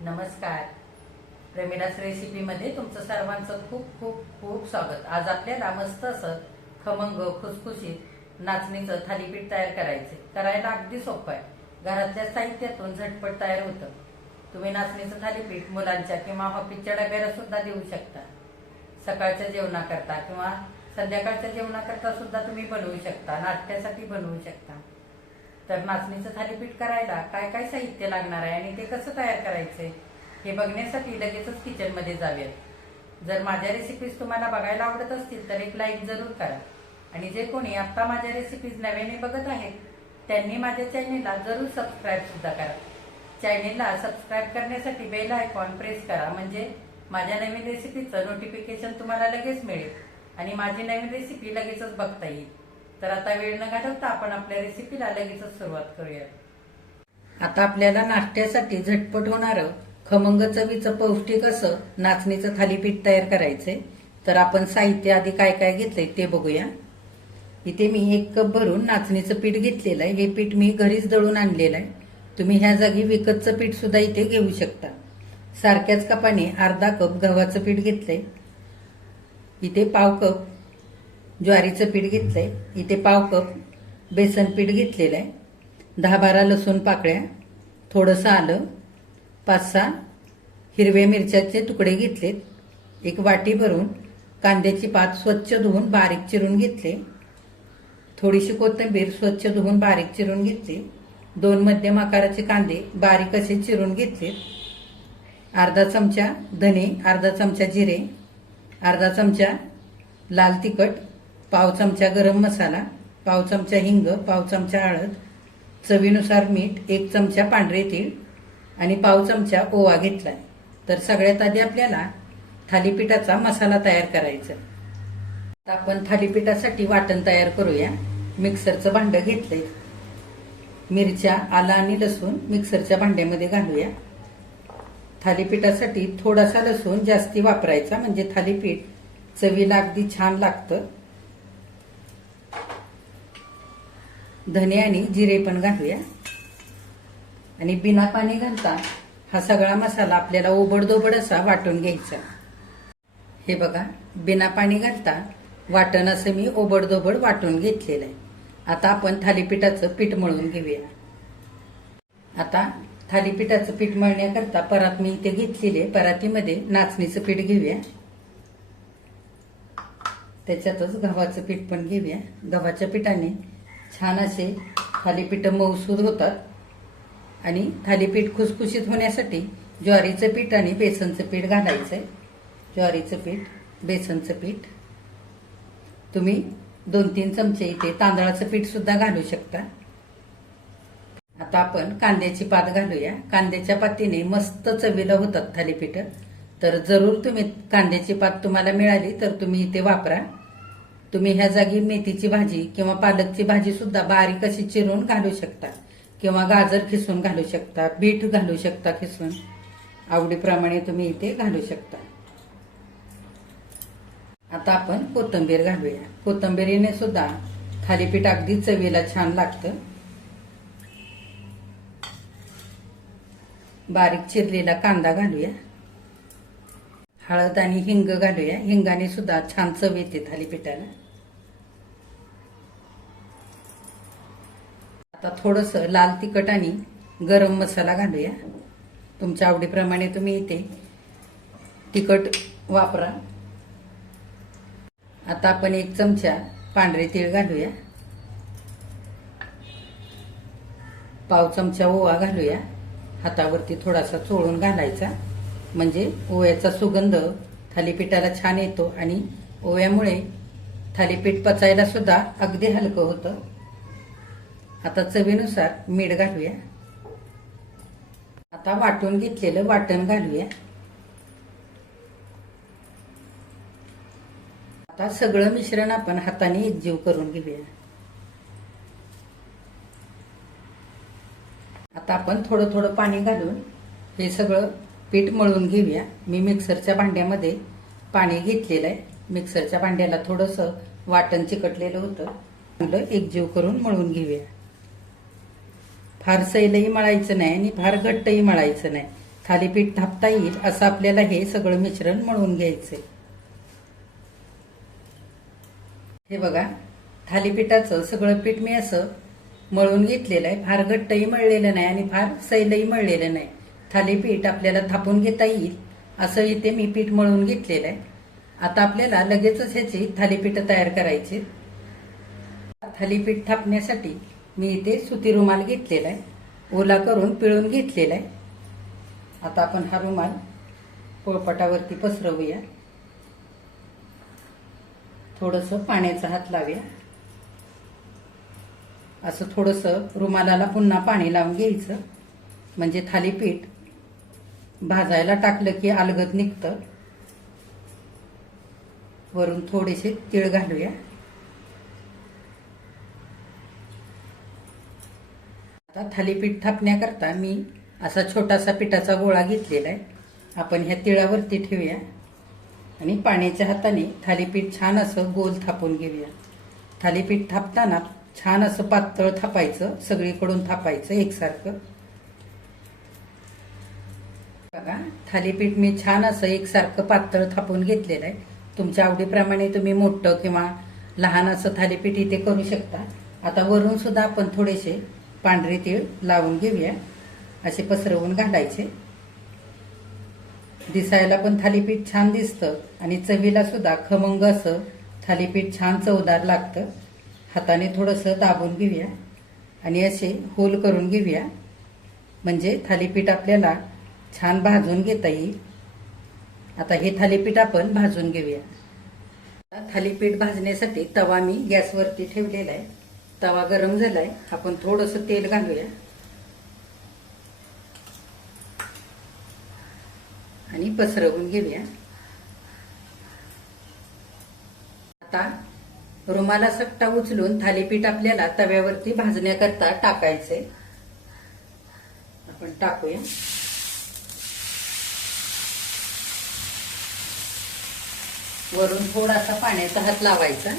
नमस्कार. प्रेमिलास रेसिपीमध्ये तुमचं सर्वांचं खूप खूप खूप स्वागत. आज आपल्याला मस्त असं खमंग खुसखुशीत नाचणीचं थालीपीठ तयार करायचे. करायला अगदी सोपं आहे. घरातल्या साहित्यातून झटपट तयार होतं. तुम्ही नाचणीचं थालीपीठ मुलांच्या किंवा ऑफिसच्या डब्याला सुद्धा देऊ शकता. सकाळच्या जेवणाकरता किंवा संध्याकाळच्या जेवणाकरता सुद्धा तुम्ही बनवू शकता. नाट्यासाठी बनवू शकता. तर नाचणीचं थालीपीठ करायला काय काय साहित्य लागणार आहे आणि ते कसं तयार करायचंय हे बघण्यासाठी लगेचच किचनमध्ये जावेत जर माझ्या रेसिपीज तुम्हाला बघायला आवडत असतील तर एक लाईक जरूर करा. आणि जे कोणी आत्ता माझ्या रेसिपीज नव्याने बघत आहेत त्यांनी माझ्या चॅनेलला जरूर सबस्क्राईब सुद्धा करा. चॅनेलला सबस्क्राईब करण्यासाठी बेल आयकॉन प्रेस करा म्हणजे माझ्या नवीन रेसिपीचं नोटिफिकेशन तुम्हाला लगेच मिळेल आणि माझी नवीन रेसिपी लगेचच बघता येईल. तर आता वेळ न घालवता आपण आपल्या रेसिपीला लगेचच सुरुवात करूया आता आपल्याला नाश्त्यासाठी झटपट होणारं खमंग चवीचं पौष्टिक असं नाचणीचं थालीपीठ तयार करायचंय. तर आपण साहित्य आधी काय काय घेतलंय ते बघूया. इथे मी एक कप भरून नाचणीचं पीठ घेतलेलं आहे. हे पीठ मी घरीच दळून आणलेलं आहे. तुम्ही ह्या जागी विकतचं पीठ सुद्धा इथे घेऊ शकता. सारख्याच कपाने अर्धा कप गव्हाचं पीठ घेतलंय. इथे पाव कप ज्वारीचं पीठ घेतलंय. इथे पाव कप बेसन पीठ घेतलेलं आहे दहा बारा लसूण पाकळ्या थोडंसं आलं पाच सहा हिरव्या मिरच्याचे तुकडे घेतलेत. एक वाटी भरून कांद्याची पात स्वच्छ धुवून बारीक चिरून घेतले. थोडीशी कोथिंबीर स्वच्छ धुवून बारीक चिरून घेतली. दोन मध्यम आकाराचे कांदे बारीक असे चिरून घेतले अर्धा चमचा धने अर्धा चमचा जिरे अर्धा चमचा लाल तिखट पाव चमचा गरम मसाला पाव चमचा हिंग पाव चमचा हळद चवीनुसार मीठ एक चमचा पांढरे तीळ आणि पाव चमचा ओवा घेतलाय. तर सगळ्यात आधी आपल्याला थालीपीठाचा मसाला तयार करायचा. आता आपण थालीपीठासाठी वाटण तयार करूया. मिक्सरचं भांडं घेतलंय. मिरच्या आला आणि लसूण मिक्सरच्या भांड्यामध्ये घालूया. थालीपीठासाठी थोडासा लसूण जास्ती वापरायचा म्हणजे थालीपीठ चवीला अगदी छान लागतं. धने आणि जिरे पण घालूया. आणि बिना पाणी घालता हा सगळा मसाला आपल्याला ओबडदोबड असा वाटून घ्यायचा. हे बघा बिना पाणी घालता वाटण असं मी ओबडदोबड वाटून घेतलेलं आहे. आता आपण थालीपीठाचं पीठ मळून घेऊया. आता थालीपीठाचं पीठ मळण्याकरता परात मी इथे घेतलेले परातीमध्ये नाचणीचं पीठ घेऊया. त्याच्यातच गव्हाचं पीठ पण घेऊया. गव्हाच्या पिठाने छान असे थालीपीठ मऊसूद होतात. आणि थालीपीठ खुसखुशीत होण्यासाठी ज्वारीचं पीठ आणि बेसनचं पीठ घालायचं आहे ज्वारीचं पीठ बेसनचं पीठ. तुम्ही दोन तीन चमचे इथे तांदळाचं पीठ सुद्धा घालू शकता. आता आपण कांद्याची पात घालूया. कांद्याच्या पातीने मस्त चवीला होतात थालीपीठ. तर जरूर तुम्ही कांद्याची पात तुम्हाला मिळाली तर तुम्ही इथे वापरा. तुम्ही ह्या जागी मेथीची भाजी किंवा पालकची भाजी सुद्धा बारीक अशी चिरून घालू शकता. किंवा गाजर खिसून घालू शकता बीट घालू शकता खिसून. आवडीप्रमाणे तुम्ही इथे घालू शकता. आता आपण कोथंबीर घालूया. कोथंबीरीने सुद्धा थालीपीठ अगदी चवीला छान लागतं. बारीक चिरलेला कांदा घालूया. हळद आणि हिंग घालूया. हिंगाने सुद्धा छान चव येते थालीपीठाला आता थोडस लाल तिखट आणि गरम मसाला घालूया. तुमच्या आवडीप्रमाणे तुम्ही इथे तिखट वापरा. आता आपण एक चमचा पांढरे तीळ घालूया. पाव चमचा ओवा घालूया. हातावरती थोडासा चोळून घालायचा. म्हणजे ओव्याचा सुगंध थालीपीठाला छान येतो आणि ओव्यामुळे थालीपीठ पचायला सुद्धा अगदी हलकं होतं. आता चवीनुसार मीठ घालूया. आता वाटून घेतलेलं वाटण घालूया. आता सगळं मिश्रण आपण हाताने एकजीव करून घेऊया. आता आपण थोडं थोडं पाणी घालून हे सगळं पीठ मळून घेऊया. मी मिक्सरच्या भांड्यामध्ये पाणी घेतलेलं आहे. मिक्सरच्या भांड्याला थोडंसं वाटण चिकटलेलं होतं. चांगलं एकजीव करून मळून घेऊया. फार सैलही मळायचं नाही आणि फार घट्टही मळायचं नाही. थालीपीठ थापता येईल असं आपल्याला हे सगळं मिश्रण मळून घ्यायचंय. हे बघा थालीपीठाचं सगळं पीठ मी असं मळून घेतलेलं आहे. फार घट्टही मळलेलं नाही आणि फार सैलही मळलेलं नाही. थालीपीठ आपल्याला थापून घेता येईल असं इथे मी पीठ मळून घेतलेलं आहे. आता आपल्याला लगेचच ह्याची थालीपीठं तयार करायची थालीपीठ थापण्यासाठी मी इथे सुती रुमाल घेतलेला आहे. ओला करून पिळून घेतलेला आहे. आता आपण हा रुमाल पोळपटावरती पसरवूया. थोडस पाण्याचा हात लावूया. असं थोडस रुमालाला पुन्हा पाणी लावून घ्यायचं. म्हणजे थालीपीठ भाजायला टाकलं की अलगद निघतं. वरून थोडेसे तीळ घालूया. आता थालीपीठ थापण्याकरता मी असा छोटासा पिठाचा गोळा घेतलेला आहे. आपण ह्या तिळावरती ठेवूया. आणि पाण्याच्या हाताने थालीपीठ छान असं गोल थापून घेऊया. थालीपीठ थापताना छान असं पातळ थापायचं सगळीकडून थापायचं एकसारखं. बघा थालीपीठ मी छान असं एकसारखं पातळ थापून घेतलेलं आहे. तुमच्या आवडीप्रमाणे तुम्ही मोठं किंवा लहान असं थालीपीठ इथे करू शकता. आता वरून सुद्धा आपण थोडेसे पांढरे तीळ लावून घेऊया. असे पसरवून घालायचे. दिसायला पण थालीपीठ छान दिसतं आणि चवीला सुद्धा खमंग असं थालीपीठ छान चवदार लागतं. हाताने थोडंसं दाबून घेऊया आणि असे होल करून घेऊया. म्हणजे थालीपीठ आपल्याला छान भाजून घेता येईल आता हे थालीपीठ आपण भाजून घेऊया. थालीपीठ भाजण्यासाठी तवा मी गॅसवरती ठेवलेला आहे. तवा गरम झालाय. आपण थोडंसं तेल घालूया. आणि पसरवून घेऊया. आता रुमाला सट्टा उचलून थालीपीठ आपल्याला तव्यावरती भाजण्याकरता टाकायचे आपण टाकूया. वरून थोडासा पाण्याचा हात लावायचा.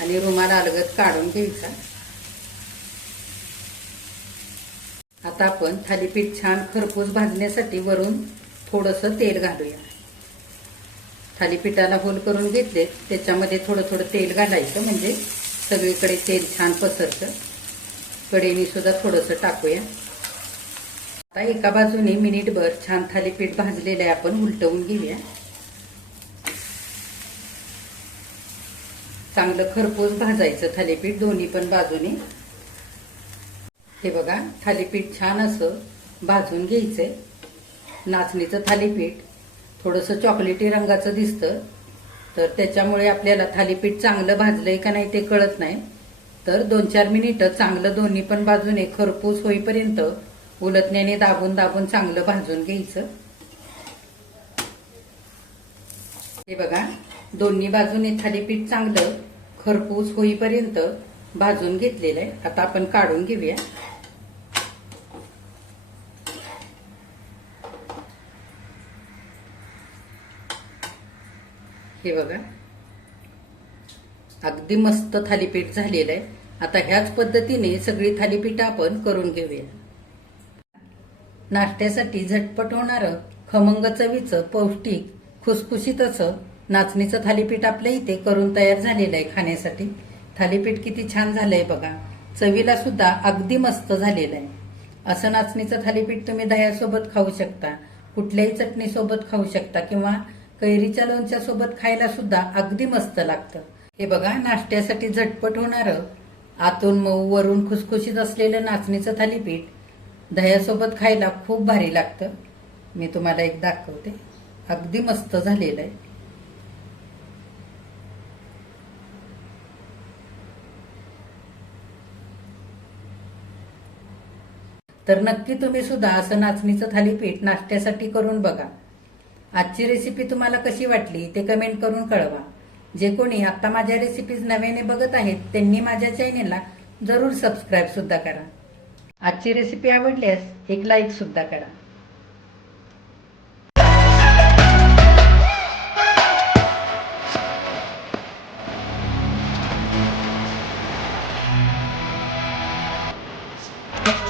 आणि रुमाल अलगत काढून घ्यायचा. आता आपण थालीपीठ छान खरपूस भाजण्यासाठी वरून थोडस तेल घालूया. थालीपीठाला होल करून घेतले त्याच्यामध्ये थोडं थोडं तेल घालायचं म्हणजे सगळीकडे तेल छान पसरतं. कडेने सुद्धा थोडंसं टाकूया. आता एका बाजूने मिनिटभर छान थालीपीठ भाजलेलं आहे आपण उलटवून घेऊया. चांगलं खरपूस भाजायचं थालीपीठ दोन्ही पण बाजूने. हे बघा थालीपीठ छान असं भाजून घ्यायचंय. नाचणीचं थालीपीठ थोडंसं चॉकलेटी रंगाचं दिसतं. तर त्याच्यामुळे आपल्याला थालीपीठ चांगलं भाजलंय का नाही ते कळत नाही. तर दोन चार मिनिटं चांगलं दोन्ही पण बाजूने खरपूस होईपर्यंत उलटण्याने दाबून दाबून चांगलं भाजून घ्यायचं. हे बघा दोन्ही बाजूने थालीपीठ चांगलं खरपूस होईपर्यंत भाजून घेतलेलं आहे. आता आपण काढून घेऊया. हे बघा. अगदी मस्त थालीपीठ झालेलं आहे. आता ह्याच पद्धतीने सगळी थालीपीठ आपण करून घेऊया. नाश्त्यासाठी झटपट होणारं खमंग चवीचं पौष्टिक खुसखुशीत असं नाचणीचं थालीपीठ आपल्या इथे करून तयार झालेलं आहे खाण्यासाठी. थालीपीठ किती छान झालंय बघा. चवीला सुद्धा अगदी मस्त झालेलं आहे. असं नाचणीचं थालीपीठ तुम्ही दह्यासोबत खाऊ शकता कुठल्याही चटणीसोबत खाऊ शकता किंवा कैरीच्या लोणच्या सोबत खायला सुद्धा अगदी मस्त लागतं. हे बघा नाश्त्यासाठी झटपट होणारं आतून मऊ वरून खुसखुशीत असलेलं नाचणीचं थालीपीठ दह्यासोबत खायला खूप भारी लागतं. मी तुम्हाला एक दाखवते. अगदी मस्त झालेलं आहे. तर नक्की तुम्ही सुद्धा असं नाचणीचं थालीपीठ नाश्त्यासाठी करून बघा. आजची रेसिपी तुम्हाला कशी वाटली ते कमेंट करून कळवा. जे कोणी आता माझ्या रेसिपीज नव्याने बघत आहेत त्यांनी माझ्या चॅनेलला जरूर सबस्क्राईब सुद्धा करा. आजची रेसिपी आवडल्यास एक लाईक सुद्धा करा.